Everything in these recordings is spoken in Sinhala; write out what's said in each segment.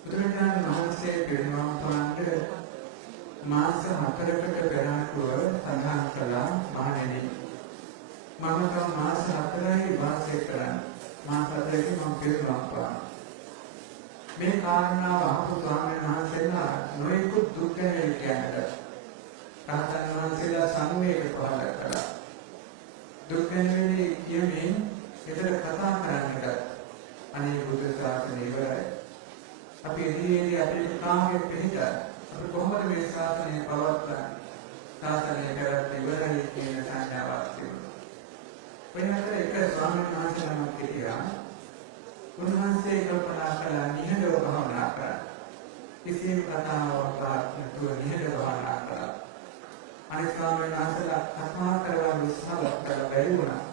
බුදුරජාණන් වහන්සේ පිරිනමන පාන්ට මාස 4කට පෙර ආතුව සඳහන් කළා මහණෙනි මම තම මාස 4යි වාසය කරන්නේ මාස 4කින් මම පිරිනමන පාන මේ කාරණාව අහපු ස්වාමීන් වහන්සේලා නොයෙකුත් දුක් ගැන කියනට රහතන් වහන්සේලා සංවේග පහළ කළා දුක් ගැන කියමින් ඒතර කතා කරන්නට අනේ බුදු ශාසනය ඉවරයි අපි එළියේ අපේ කාමයේ පිළිද අපි කොහොමද මේ ශාසනය පවත්වන්නේ ශාසනය කරත් ඉවරයි කියන සංඥාවක් තිබුණා. වෙනතර එක ස්වාමීන් වහන්සේ නමක් හිටියා. උන්වහන්සේ කල්පනා කළා නිහඬව භාවනා කරන්න. කිසිම කතාවක් නැතුව නිහඬව භාවනා කළා. අනිත් ස්වාමීන් වහන්සේලා කතා කරලා උත්සාහ කළා බැරි වුණා.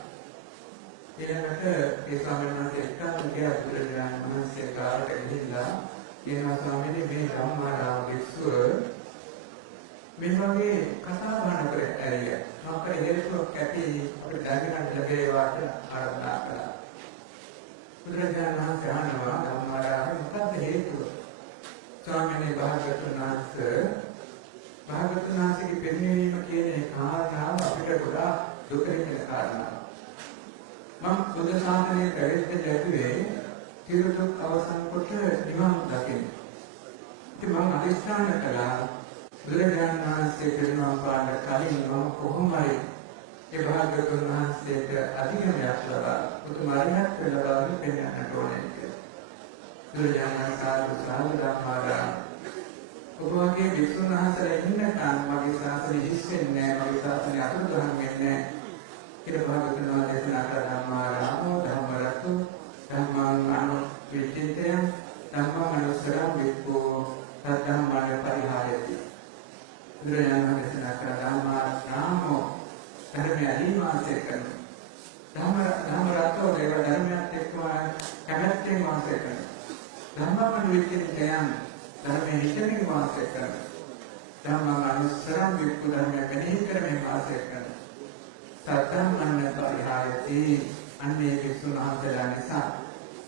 ඊළඟට ඒ ස්වාමීන් වහන්සේ එක්කම ගියා බුදුරජාණන් වහන්සේ කාලට ගිහිල්ලා කියනවා ස්වාමීනි මේ ධම්මාරාම විශ්ව මේ වගේ කතා බහ කර ඇරිය. අපේ හේතුවක් ඇති අපිට දැනගන්න ලැබේවා කියලා ආරාධනා කළා. බුදුරජාණන් වහන්සේ අහනවා ධම්මාරාම මොකක්ද හේතුව? ස්වාමීනි භාගතුන් වහන්සේගේ පෙන්වීම කියන කාරණාව අපිට ගොඩාක් දුක දෙන කාරණාවක්. මම බුද්ධ ශාසනයේ පැවිද්ද ලැබුවේ සියලු දුක් අවසන් කොට නිවන් දකින්න. ඉතින් මම අධිෂ්ඨාන කළා බුදුරජාණන් වහන්සේ පිරිනමන පාන්න කලින් මම කොහොමයි ඒ භාග්‍යවතුන් වහන්සේට අධිගමනයක් ලබා උතුමාරියක් ලබා දෙන්නට ඕනේ කියලා. බුදුරජාණන් වහන්සේ ධම්මාරාම ඔබ වගේ විසුණු වහන්සේලා ඉන්නකන් මගේ ශාසනය හිස් වෙන්නේ නැහැ මගේ ශාසනය අතුරුදහන් වෙන්නේ නැහැ. කියලා භාගතුන් වහන්සේ දේශනා කළ ධම්මාරාමෝ ධම්මරතු ධම්මාං විචිතය ධම්මානුසරං වික්ඛෝ සද්ධම්මාන පරිහායති. බුදුරජාණන් වහන්සේ දේශනා කළ ධම්මාරාමෝ ධර්මය අනිවාර්ය කරන ධම්මරතෝ දේව ධර්මයක් එක්කම කැමැත්තෙන් වාසය කරන ධම්මාන විචිතයන් ධර්මයේ හිතමින් වාසය කරන ධම්මානුසරං වික්ඛෝ ධර්මය මෙනෙහි කරමින් වාසය කරන සතම්මන්න පරිහායති අන්නේ විසුණු වහන්සේලා නිසා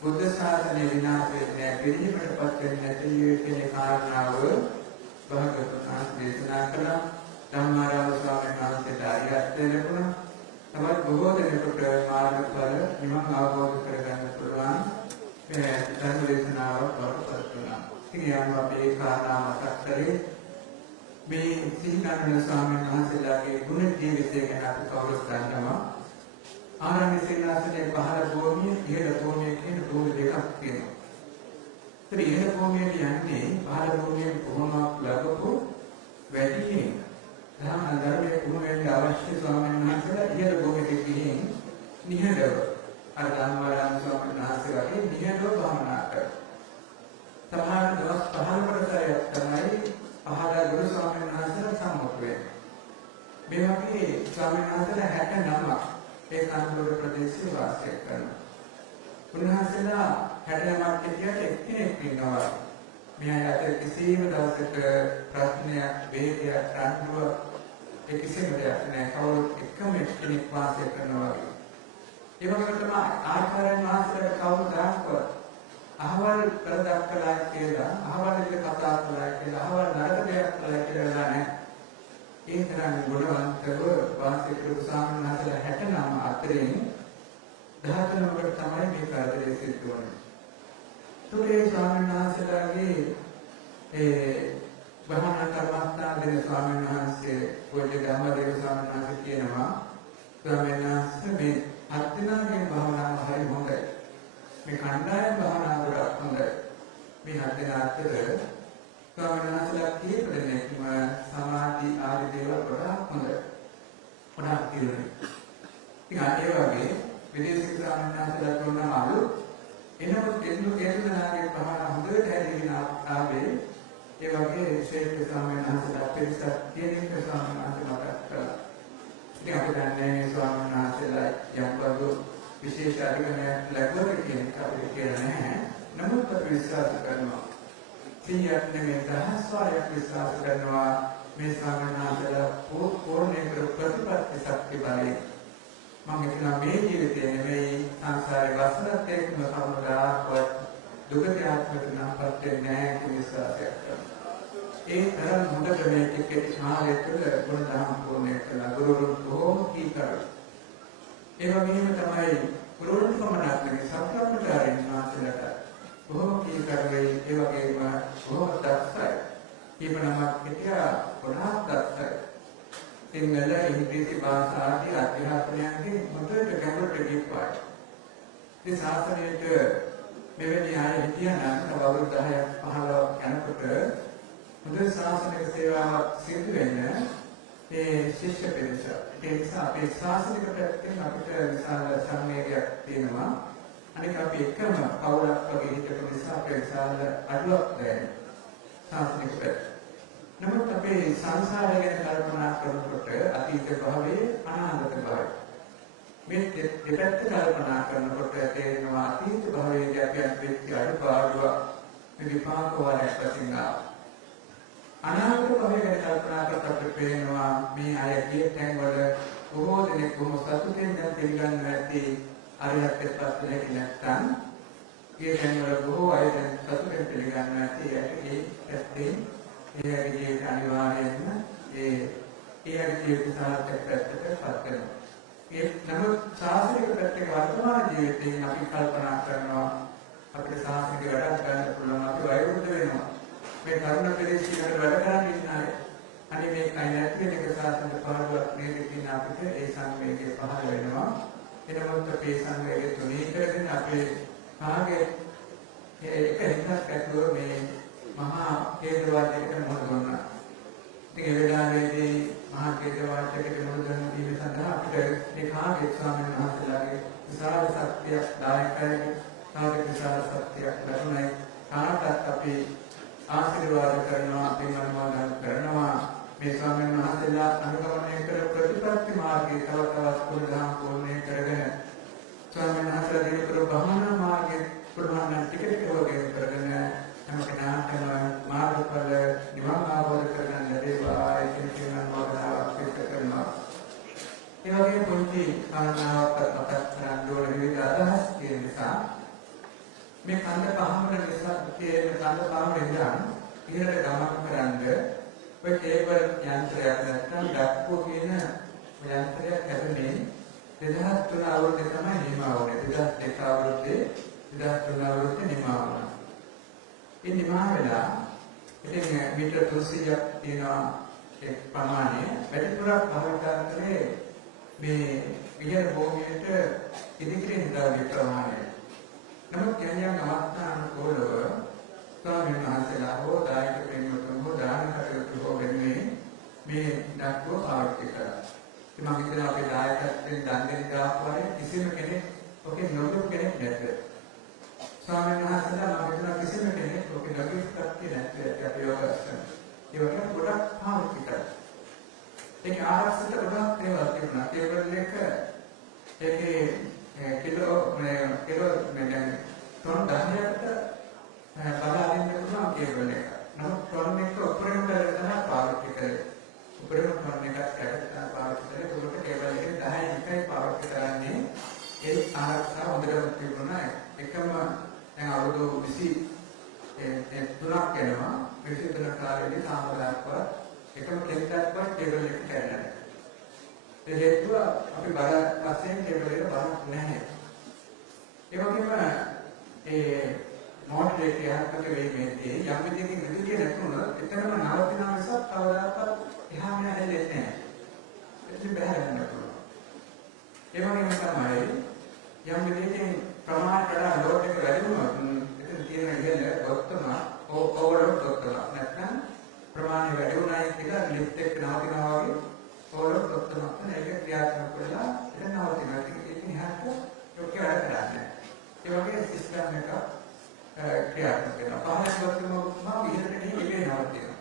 බුද්ධ ශාසනය විනාශ වෙන්නේ පිළිහිමටපත් වෙන්නේ නැති කියන කාරණාව භාගතුන් වහන්සේ දේශනා කළා. ධම්මාරාම ස්වාමීන් වහන්සේට ආර්යත්වය ලැබුණා. තවත් බොහෝ දෙනෙකුට මාර්ගඵල නිවන් අවබෝධ කරගන්න පුළුවන් මේ ධර්ම දේශනාව වරපත් වුණා. ඉතින් යම් අපි ඒ කාරණා මතක් කරේ මේ සීනානන්ද ස්වාමීන් වහන්සේලාගේ ගුණ ජීවිතය ගැන අපි කවුරුත් දන්නවා. ආරණ්‍ය සේනාසනයේ පහළ භූමිය, ඉහළ භූමිය කියන භූමි දෙකක් තියෙනවා. ඒත් ඉහළ භූමිය කියන්නේ පහළ භූමියෙන් කොහොමද ලැබපු වැඩි ධර්මයේ පුහුණුවෙන්න අවශ්‍ය ස්වාමීන් වහන්සේලා ඉහළ භූමියට ගිහින් නිහඬව අර ධම්මාරාම ස්වාමීන් වහන්සේ වගේ නිහඬව භාවනා කරනවා. සමහර දවස් 15කට සැරයක් තමයි පහළ ගුරු ස්වාමීන් වහන්සේලා සම්මුඛ වෙන්නේ. මේ වගේ ස්වාමීන් වහන්සේලා 69ක් ඒ කන්දෝර ප්‍රදේශයේ වාසය කරනවා. උන්වහන්සේලා 69ක් කියලට එක්කෙනෙක් ඉන්නවා. මේ අතර කිසිම දවසක ප්‍රශ්නයක්, වේදයක්, රණ්ඩුවක් කිසිම දෙයක් නැහැ. කවුරුත් එකම එක්කෙනෙක් වාසය කරනවා වගේ. ඒ වගේම තමයි ආචාර්යයන් වහන්සේලා කවුරුදාකවත් අහවල් කරදක් කළා කියලා, අහවල් විදිහට කතා කළා කියලා, අහවල් නරක දෙයක් කළා කියලා නැහැ. ඒ තරම් ගුණවන්තව වාසය කරපු ස්වාමීන් වහන්සේලා 69 අතරින් 13කට තමයි මේ කාර්යය සිදු වෙන්නේ. තුරේ ස්වාමීන් වහන්සේලාගේ භවනා කර්මස්ථාන දෙන ස්වාමීන් වහන්සේ පොඩි ධම්මදේව ස්වාමීන් වහන්සේ කියනවා ස්වාමීන් වහන්සේ මේ අත්දිනාගේ භවනාව හරි හොඳයි. මේ කණ්ඩායම් භවනාව ගොඩක් හොඳයි. මේ අත්දින අතර ස්වාමීන් වහන්සේලා කීප දෙනෙක්ම සමාධි ආදී දේවල් ගොඩක් හොඳයි. ගොඩක් තියෙනවා. ඉතින් ඒ වගේ විදේශික ස්වාමීන් වහන්සේලා තෝරනවලු එනකොට දෙන්නුගේ ප්‍රමාණ හොඳට හැදගෙන ආවේ. ඒ වගේ ශ්‍රේෂ්ඨ ස්වාමීන් වහන්සේලා පිරිසක් තියෙනික ස්වාමීන් වහන්සේ මතක් කළා. ඉතින් අපි දන්නේ ස්වාමීන් වහන්සේලා යම් බඳු විශේෂ අධිගමනයක් ලැබුවා කියන එක අපිට කියලා නැහැ. නමුත් අපි විශ්වාස කරනවා. සියයක් නෙමෙයි දහස් වාරයක් විශ්වාස කරනවා මේ ස්වාමීන් වහන්සේලා පූර්ණ ප්‍රතිපත්ති ශක්තිය බලයෙන් මම හිතනවා මේ ජීවිතේ නෙමෙයි සංසාරේ වසරත් එක්කම සමුදාවත් දුකට ආත්මකට නාපත් වෙන්නේ නැහැ කියන විශ්වාසයක් කරනවා. ඒ තරම් හොඳ ක්‍රමයක කෙටි කාලය තුළ ගුණධර්ම පූර්ණය කළා. ගුරුවරුන් බොහෝම කීකරු. ඒ වගේම තමයි ගුරුවරුන් පමණක් නෙවෙයි සත්‍යප්‍රචාරින් මාසලට බොහෝම කීකරු වෙයි. ඒ වගේම බොහෝම දක්ෂයි. කීපනමක් හිටියා ගොඩාක් දක්ෂයි. සිංහල ඉංග්‍රීසි භාෂා ආදී අධ්‍යාපනයන්ගේ හොඳට ගැඹුරට ගිහිපා. මේ ශාස්ත්‍රයේට මෙවැනි අය හිටියා නම් තව අවුරුදු 10ක් 15ක් යනකොට හොඳ ශාසනික සේවාවක් සිදු වෙන ඒ ශිෂ්‍ය පිරිස. ඒ නිසා අපේ ශාසනික පැත්තෙන් අපිට විශාල සංවේගයක් තියෙනවා. අනික අපි එකම පවුලක් වගේ හිටපු නිසා අපේ විශාල අඩුවක් දැනෙනවා ශාසනික පැත්ත. නමුත් අපේ සංසාරය ගැන කල්පනා කරනකොට අතීත භවයේ අනාගත භවයේ මේ දෙපැත්ත කල්පනා කරනකොට තේරෙනවා අතීත භවයේදී අපි අත්වෙච්ච අඩුපාඩුව මේ විපාක වලට ප්‍රතිංගා අනාගත භවය ගැන කල්පනා කරනකොට පේනවා මේ අය කිය තැන් වල බොහෝ දෙනෙක් බොහොම සතුටින් දැන් පිළිගන්න ඇති අරිහත්ත්වයට පත් වෙන්නේ නැත්නම් ඒ තැන් වල බොහෝ අය දැන් සතුටින් පිළිගන්න ඇති ඒ ඇත්තේ ඒ ජීවිත අනිවාර්යයෙන්ම ඒ ජීවිත සාර්ථක පැත්තට පත් වෙනවා. ඒ නමුත් සාසනික පැත්තේ වර්තමාන ජීවිතයෙන් අපි කල්පනා කරනවා අපිට සාසනික වැඩක් ගන්න පුළුවන් අපි වයෝවෘද්ධ වෙනවා. මේ කරුණ පරිශීලනයට වැඩ කරන්න ඉන්න අය අනේ මේ කයි නැති වෙන එක සාසනික පාඩුවක් නේද කියන අපිට ඒ සංවේගය පහළ වෙනවා. එනමුත් අපේ සංවේගය තුනී කරගෙන අපේ කාගේ ඒක එකක් ඇතුළු මේ මහා කේන්ද්‍රවාදයකට මුහුණ දුන්නා. ඉතින් ඒ වෙලාවේදී මහා කේන්ද්‍රවාදයකට මුහුණ දුන්න දීම සඳහා අපිට ඒ කාගේ ස්වාමීන් වහන්සේලාගේ විශාල ශක්තියක් දායකයගේ කාගේ විශාල ශක්තියක් ලැබුණයි. කාටත් අපි ආශිර්වාද කරනවා පින්වන්වාදම් කරනවා මේ ස්වාමීන් වහන්සේලා අනුගමනය කළ ප්‍රතිපත්ති මාර්ගයේ තව තවත් පුරුදහම් පූර්ණය කරගෙන ස්වාමීන් වහන්සේලා දිනකර භවනා මාර්ගයේ පුරුදහම් ටික ටික වගේ කරගෙන හැමකෙනාටම මාර්ගඵල නිවන් අවබෝධ කරගන්න ලැබේවා කියන මෝදනාවක් පිට කරනවා. ඒ වගේ පොඩි කාරණාවක් මතක් කරගන්න ඕන විවිධ අදහස් තියෙන නිසා මේ කන්ද පහමන නිසා කියන කන්ද පහම ඉඳන් ඉහළට ගමන් කරන්ද ඔය කේබල් යන්ත්‍රයක් නැත්නම් ඩක්කෝ කියන යන්ත්‍රයක් හැදෙන්නේ 2003 අවුරුද්දේ තමයි නිමා වුනේ. 2002 අවුරුද්දේ 2003 අවුරුද්දේ නිමා වුණා. ඒ නිමා වෙලා ඉතින් මීටර 300ක් තියෙනවා ඒ ප්‍රමාණය වැඩිපුරක් භාවිතා කරේ මේ විහාර භූමියට ඉදිකිරීම ද්‍රව්‍ය ප්‍රමාණය. නමුත් යම් අවස්ථානුකූලව ස්වාමීන් වහන්සේලා හෝ දායක පින්වතුන් හෝ දාන කටයුතු හෝ වෙන්නේ මේ ඩක්කෝ පාවිච්චි කරා. ඉතින් මම හිතනවා අපේ දායකත්වයෙන් දන් දෙන්න ගාපුවානේ කිසිම කෙනෙක් ඔකේ නොදු කෙනෙක් නැද්ද? ස්වාමීන් වහන්සේලා මම හිතනවා කිසිම කෙනෙක් ඔකේ නොදු කට්ටිය නැද්ද? අපි යෝගාසන. ඒ වගේ ගොඩක් පාවිච්චි කරා. ඒක ආරක්ෂිත ගොඩක් දේවල් තිබුණා. කේබල් එක ඒකේ කිලෝ දැන් ටොන් 10කට බලාගෙන ඉන්නවා කේබල් එක. නමුත් ටොන් එක උඩරම කරලා පාවිච්චි කරේ. උඩරම ටොන් එකක් කැඩලා පාවිච්චි කරේ. උඩට කේබල් එකේ 10 එකයි පාවිච්චි කරන්නේ. ඒ ආරක්ෂාව හොඳටම තිබුණා. එකම දැන් අවුරුදු 23ක් යනවා. 23 කාලෙදී සාමාන්‍යව එකම කෙනෙක්වත් කේබල් එක කැඩලා ඒ හේතුව අපි බල වශයෙන් කේබල් එක බලක් නැහැ. ඒ වගේම ඒ මෝටර් එකේ යහපත වේගයේදී යම් විදිහකින් විදුලිය නැතුණොත් එතනම නවතින නිසා කවදාකවත් එහා මෙහා හැලෙන්නේ නැහැ. ඒක බැහැ ගන්න පුළුවන්. ඒ වගේම තමයි යම් විදිහකින් ප්‍රමාණයට ලෝඩ් එක වැඩි වුණොත් එතන තියෙන ඉහළ ඔක්කොම ඕවර්ලෝඩ් ඔක්කොම නැත්නම් ප්‍රමාණය වැඩි වුණායි කියලා ලිෆ්ට් එක නවතිනවා වගේ ඕවර්ලෝඩ් ඔක්කොම ඒක ක්‍රියාත්මක වෙලා එතන නවතිනවා. ඒක නිහඬ යෝග්‍ය වැඩ කරන්නේ. ඒ වගේ සිස්ටම් එකක් ක්‍රියාත්මක වෙනවා. පහළ වතුම ඉහළට ගිහින් ඉබේ නවතිනවා.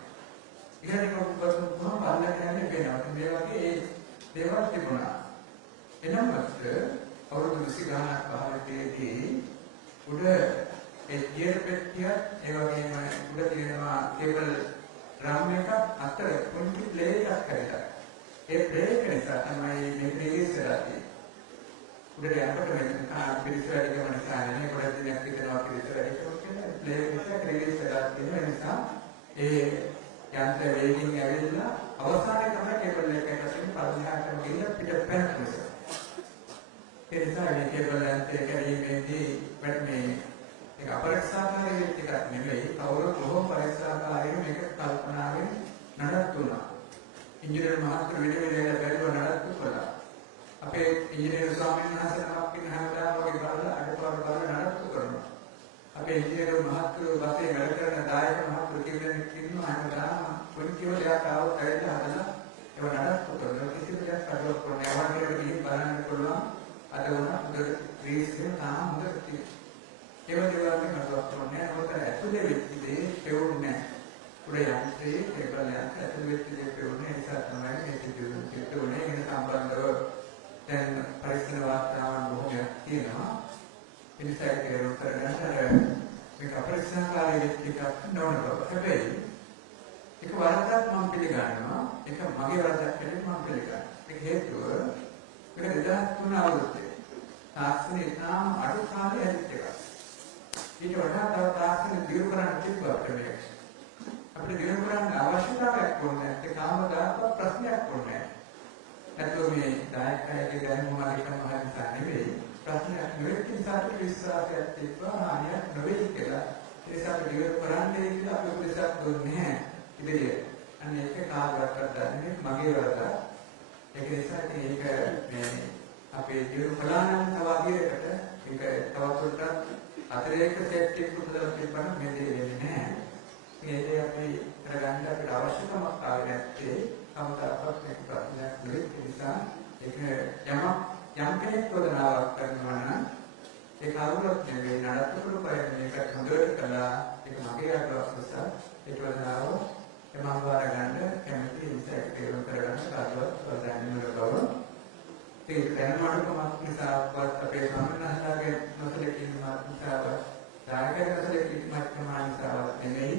ඉහළට වතුම පහළට යන්නේ ඉබේ නවතිනවා. මේ වගේ ඒ දේවල් තිබුණා. එනමුත් අවුරුදු 20 ගණනක් පහළටදී උඩ ඒ ගියර් පෙට්ටිය ඒ වගේම උඩ තියෙනවා කේබල් ඩ්‍රම් එක අතර පොඩි ප්ලේ එකක් කරලා. ඒ ප්ලේ එක නිසා තමයි මේ රිලීස් වෙලා තියෙන්නේ. උඩට යනකොට මෙන්න පිළිස වැඩි කරන නිසා නේ පොඩක් දිනක් හිතනවා පිළිස වැඩි කරනවා කියලා ප්ලේ එක රිලීස් වෙලා තියෙන නිසා ඒ යන්ත්‍ර වේගින් ඇවිල්ලා අවසානයේ තමයි කේබල් එකකට තියෙන පරිණාමයෙන් ගිහින් පිට පැනනවා. ඒ නිසා මේ කේබල් යන්ත්‍රය කැරීමේදී මේ ඒක අපරක්ෂාකාරී ටිකක් නෙමෙයි කවුරු කොහොම පරීක්ෂාකාරීව මේක කල්පනාවෙන් නඩත්තුනා. ඉංජිනේරු මහත්තුරු විදිහට බැලුවා නඩත්තු කළා. අපේ ඉංජිනේරු ස්වාමීන් වහන්සේ නමක් ඉන්න හැමදාම වගේ බලලා අඩපාඩු බලලා නඩත්තු කරනවා. අපේ ඉංජිනේරු මහත්තුරු බසේ වැඩ කරන දායක මහත්තුරු කෙනෙක් ඉන්නවා හැමදාම පොඩි කිවලයක් ආවොත් ඇවිල්ලා හදලා ඒව නඩත්තු කරනවා. කිසිම දෙයක් අඩුවක් කරන්නේ නැහැ. වහන්සේට ගිහින් බලන්න පුළුවන් අද වුණා හොඳ ක්‍රීස් එක තාම හොඳට තියෙනවා. ඒ වගේ වගේ නඩත්තු කරන්නේ නැහැ. ඔතන ඇතුලේ වෙච්ච දේ පෙවුන්නේ නැහැ. උඩ යන්ත්‍රයේ කේබල් යන්ත්‍රය ඇතුලේ වෙච්ච දේ පෙවුන්නේ නිසා තමයි මේක දියුනේ. ඒක සම්බන්ධව දැන් පරිස්සම වාතාවරණ බොහොමයක් තියෙනවා. ඒ නිසා ඒක උත්තර ගන්න මේක අපරිස්සමකාරී ටිකක් නොවන බව. හැබැයි ඒක වරදක් මම පිළිගන්නවා. ඒක මගේ වරදක් කියලා මම පිළිගන්නවා. ඒක හේතුව මේක 2003 අවුරුද්දේ තාක්ෂණය ඉතාම අඩු කාලේ ඇවිත් එකක්. ඊට වඩා තව තාක්ෂණය දියුණු කරන්න තිබ්බා අපිට. අපිට දියුණු කරන්න අවශ්‍යතාවයක් වුණේ නැහැ. ඒ කාමදායක ප්‍රශ්නයක් වුණේ නැහැ. නැත්නම් මේ දායකයාගේ දැනුම මාර්ගිකම හරියට නෙවෙයි. ප්‍රශ්නයක් නෙවෙයි ඉස්සරහට විශ්වාසයක් තිබ්බා හානියක් නෙවෙයි කියලා. ඒ නිසා අපි දියුණු කරන්නේ කියලා අපි උපදෙසක් දුන්නේ නැහැ. ඉතින් අන්න ඒක කාගවත් දන්නේ මගේ වරද. ඒක නිසා ඒක මේ අපේ දියුණු කලානම් තව අධිරයකට ඒක තවදුරටත් අතිරේක සෙට් එකක් උදලා තිබ්බම මේ දේ වෙන්නේ නැහැ. මේක අපි කරගන්න අපිට අවශ්‍යකමක් ආවේ නැත්තේ කවදාවත් මේක ප්‍රශ්නයක් නෙවෙයි. ඒ නිසා ඒක යම් කෙනෙක් වදනාවක් කරනවා නම් ඒ කවුරුත් නෙවෙයි නඩත්තු කරපු අය මේක හොඳට කළා. ඒක මගේ අදහස් නිසා ඒක වදනාව මම වාර ගන්න කැමති නිසා ඒක තේරුම් කරගන්න කාටවත් වදන්නේ බව. ඒ දැනුමක් නිසාවත් අපේ සම්මනහලාගේ නොසලකීමක් නිසාවත් දායකයන් නොසලකීමක් නිසාවත් නෙවෙයි.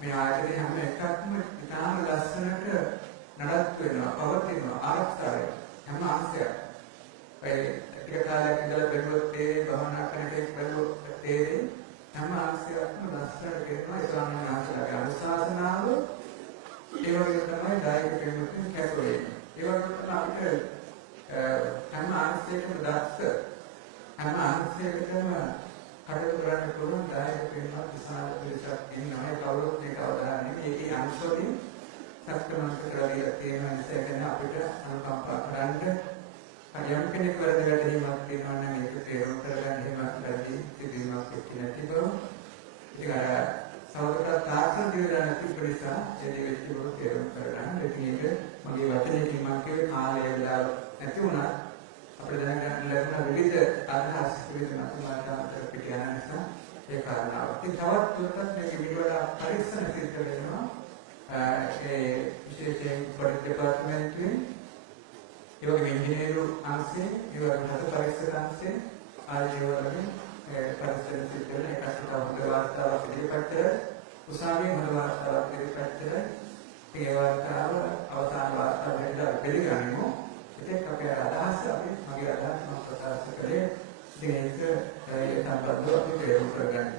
මේ ආයතනයේ හැම එකක්ම ඉතාම ලස්සනට නඩත්තු වෙනවා, පවතිනවා, ආරක්ෂා වෙනවා. හැම අංශයක්. ඒ ටික කාලයක් ඉඳලා බැලුවොත් ඒ භවනා කරනකේ බැලුවොත් තේරෙයි හැම අංශයක්ම ලස්සනට වෙනවා. ඒ ස්වාමීන් වහන්සේලාගේ අනුශාසනාව ඒ වගේ තමයි දායක කෙනෙකුට කැපවෙන්නේ. ඒ වගේ තමයි අපිට හැම අංශයකම දක්ෂ හැම අංශයකටම කටයුතු කරන්න පුළුවන් දායක කෙනෙක් විශාල පිරිසක් ඉන්නවා. ඒ කවුරුත් මේක අවධානය මේකේ අංශවලින් සක්‍රමණය කරලා තියෙන නිසා ගැන අපිට අනුකම්පා කරන්න යම් කෙනෙක් වැරදි වැටහීමක් තියෙනවා නම් ඒක තේරුම් කරගන්න එහෙමත් වැරදි සිදුවීමක් නැති බව. ඒක අර සමහරවිට තාක්ෂණ දිවිලා නැති නිසා ඒ දෙවිච්ච බව තේරුම් කරගන්න. ඒක මගේ වචනයකින් මම කිව්වේ කාලය වෙලා නැති වුණා අපිට දැනගන්න ලැබුණ විවිධ අදහස් විවිධ මතවාද පිට යන නිසා ඒ කාරණාව. ඉතින් තවත් දුරටත් මේක විදිහට පරීක්ෂණ සිද්ධ වෙනවා. ඒ විශේෂයෙන් පොලිස් දෙපාර්තමේන්තුවේ ඒ වගේ ඉංජිනේරු අංශයේ ඒ වගේ හද පරීක්ෂක අංශයේ ආදී වලින් පරීක්ෂණ සිද්ධ වෙන එකට හොඳ වාර්තාවක් ඉදිරිපත් කර උසාවියෙන් හොඳ වාර්තාවක් ඉදිරිපත් කර ඒ වාර්තාව අවසාන වාර්තාව වෙනදා පිළිගනිමු. ඒක අපේ අදහස මගේ අදහස මම ප්‍රකාශ කළේ. ඉතින් ඒක සම්බන්ධව අපි තේරුම් කරගන්න.